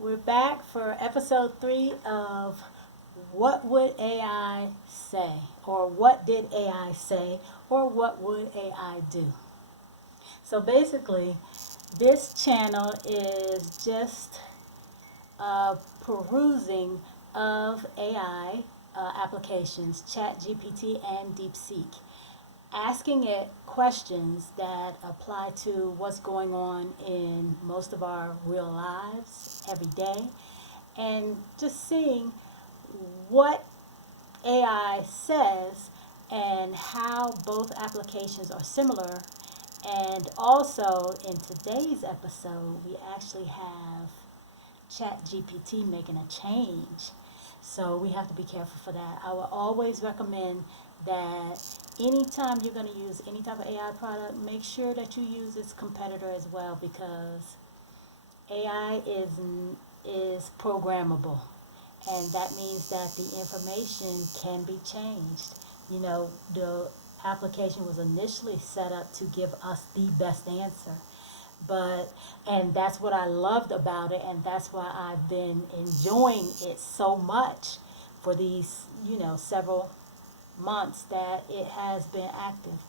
We're back for episode 3 of What Would AI Say? Or What Did AI Say? Or What Would AI Do? So basically, this channel is just perusing of AI applications, Chatgpt and Deepseek, asking it questions that apply to what's going on in most of our real lives every day, and just seeing what AI says and how both applications are similar. And also, in today's episode, we actually have ChatGPT making a change. So we have to be careful for that. I will always recommend that anytime you're going to use any type of AI product, make sure that you use its competitor as well, because AI is programmable, and that means that the information can be changed. The application was initially set up to give us the best answer, and that's what I loved about it, and that's why I've been enjoying it so much for these several months that it has been active.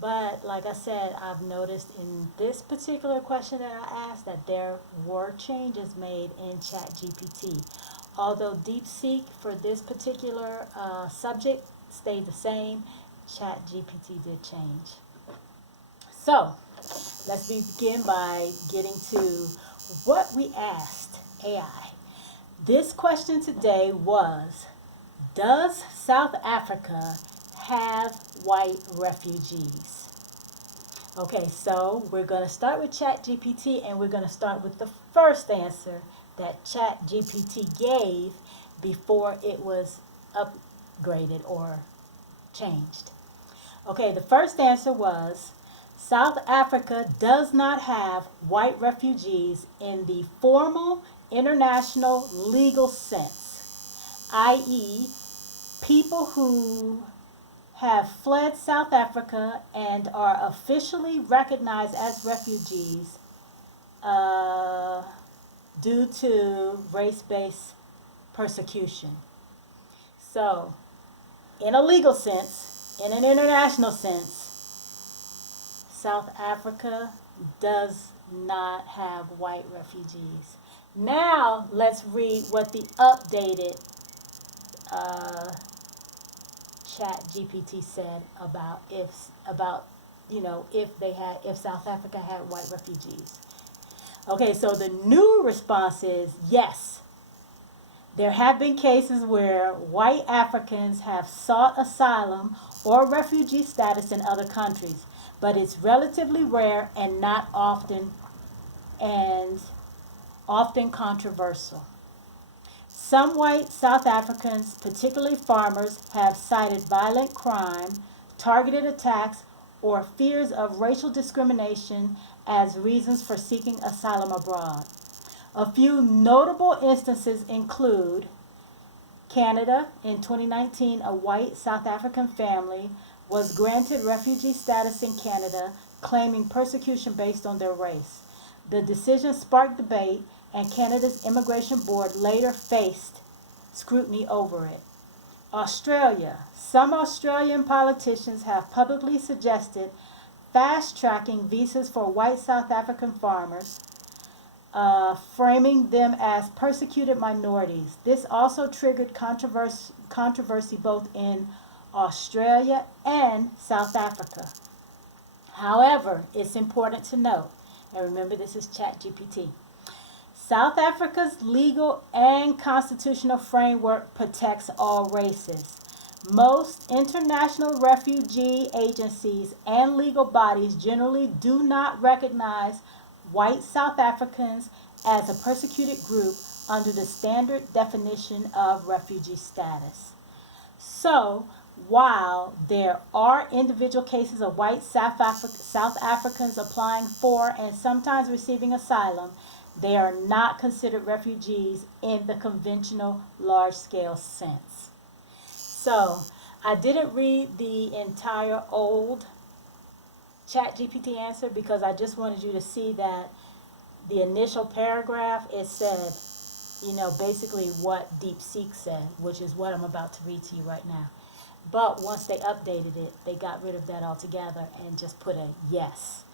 But like I said, I've noticed in this particular question that I asked that there were changes made in ChatGPT. Although DeepSeek for this particular subject stayed the same, ChatGPT did change. So let's begin by getting to what we asked AI. This question today was, does South Africa have white refugees? Okay, so we're going to start with ChatGPT, and we're going to start with the first answer that ChatGPT gave before it was upgraded or changed. Okay, the first answer was, South Africa does not have white refugees in the formal international legal sense, i.e., people who have fled South Africa and are officially recognized as refugees due to race-based persecution. So, in a legal sense, in an international sense, South Africa does not have white refugees. Now, let's read what the updated ChatGPT said about if South Africa had white refugees. Okay, so the new response is yes. There have been cases where white Africans have sought asylum or refugee status in other countries, but it's relatively rare and not often controversial. Some white South Africans, particularly farmers, have cited violent crime, targeted attacks, or fears of racial discrimination as reasons for seeking asylum abroad. A few notable instances include Canada. In 2019, a white South African family was granted refugee status in Canada, claiming persecution based on their race. The decision sparked debate, and Canada's immigration board later faced scrutiny over it. Australia. Some Australian politicians have publicly suggested fast-tracking visas for white South African farmers, framing them as persecuted minorities. This also triggered controversy both in Australia and South Africa. However, it's important to note, and remember this is ChatGPT, South Africa's legal and constitutional framework protects all races. Most international refugee agencies and legal bodies generally do not recognize white South Africans as a persecuted group under the standard definition of refugee status. So, while there are individual cases of white South Africans applying for and sometimes receiving asylum, they are not considered refugees in the conventional large-scale sense. So, I didn't read the entire old ChatGPT answer because I just wanted you to see that the initial paragraph, it said, basically what Deepseek said, which is what I'm about to read to you right now. But once they updated it, they got rid of that altogether and just put a yes.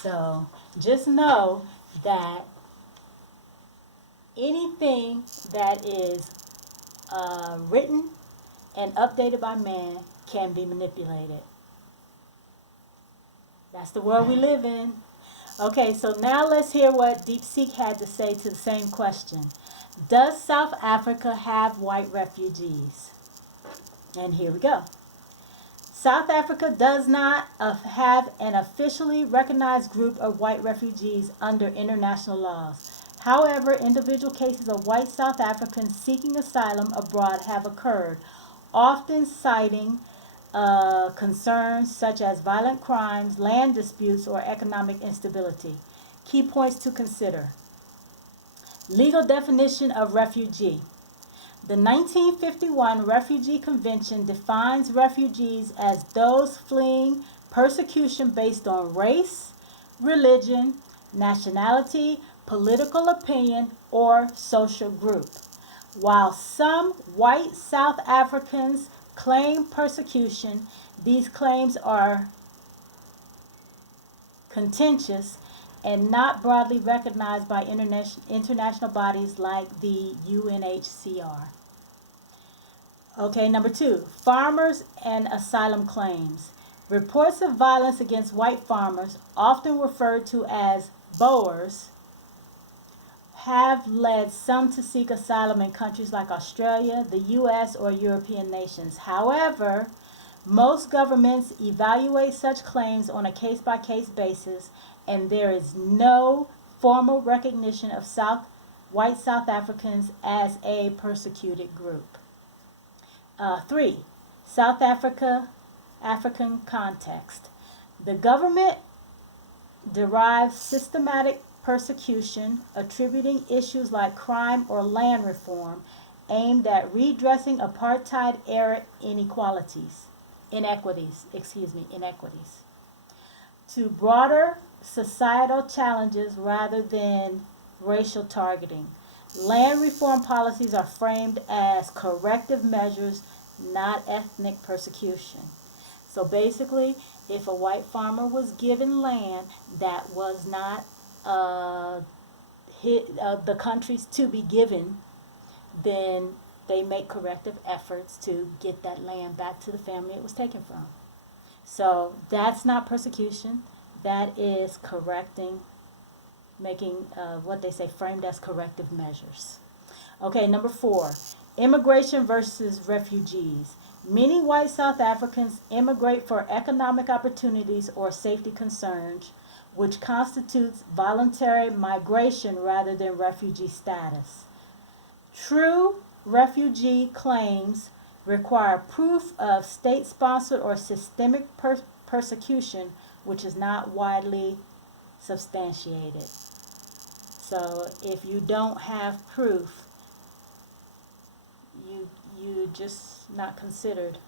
So just know that anything that is written and updated by man can be manipulated. That's the world we live in. Okay, so now let's hear what Deepseek had to say to the same question. Does South Africa have white refugees? And here we go. South Africa does not have an officially recognized group of white refugees under international laws. However, individual cases of white South Africans seeking asylum abroad have occurred, often citing concerns such as violent crimes, land disputes, or economic instability. Key points to consider. Legal definition of refugee. The 1951 Refugee Convention defines refugees as those fleeing persecution based on race, religion, nationality, political opinion, or social group. While some white South Africans claim persecution, these claims are contentious and not broadly recognized by international bodies like the UNHCR. Okay, number 2, farmers and asylum claims. Reports of violence against white farmers, often referred to as Boers, have led some to seek asylum in countries like Australia, the US, or European nations. However, most governments evaluate such claims on a case-by-case basis, and there is no formal recognition of white South Africans as a persecuted group. 3. South African context. The government derives systematic persecution, attributing issues like crime or land reform aimed at redressing apartheid-era inequities to broader societal challenges rather than racial targeting. Land reform policies are framed as corrective measures, not ethnic persecution. So basically, if a white farmer was given land that was not the country's to be given, then they make corrective efforts to get that land back to the family it was taken from. So that's not persecution. That is making what they say framed as corrective measures. Okay, number 4, immigration versus refugees. Many white South Africans immigrate for economic opportunities or safety concerns, which constitutes voluntary migration rather than refugee status. True refugee claims require proof of state-sponsored or systemic persecution, which is not widely substantiated. So if you don't have proof, you're just not considered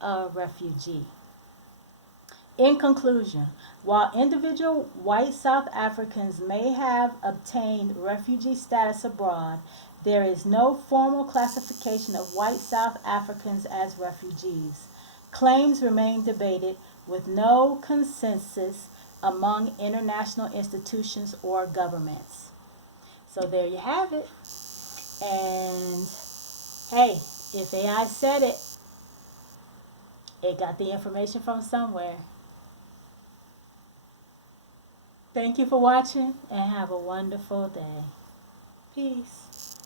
a refugee. In conclusion, while individual white South Africans may have obtained refugee status abroad, there is no formal classification of white South Africans as refugees. Claims remain debated with no consensus among international institutions or governments. So there you have it. And hey, if AI said it, it got the information from somewhere. Thank you for watching and have a wonderful day. Peace.